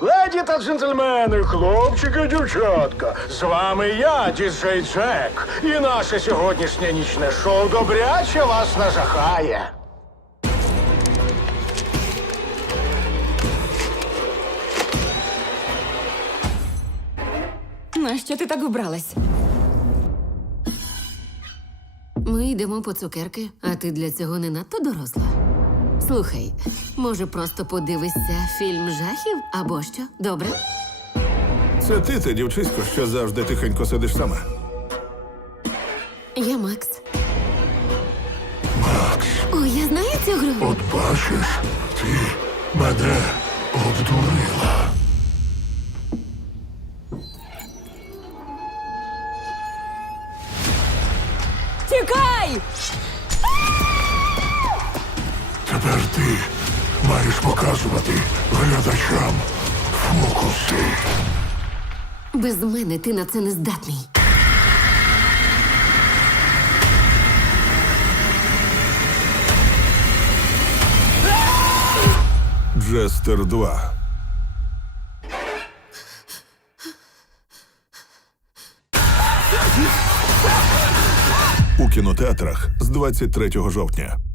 Леді та джентльмени, хлопчики дівчатка. З вами я, Діджей Джек, і наше сьогоднішнє нічне шоу Добряче вас нажахає. Нащо ти так вбралась? Ми йдемо по цукерки, а ти для цього не надто доросла. Слухай, може, просто подивишся фільм жахів або що? Добре? Це ти та дівчисько, що завжди тихенько сидиш сама? Я Макс. Макс. О, я знаю цю гру. От бачиш, ти мене обдурила. Тікай! Арти маєш показувати глядачам фокуси. Без мене ти на це не здатний. Джестер 2. У кінотеатрах з 23 жовтня.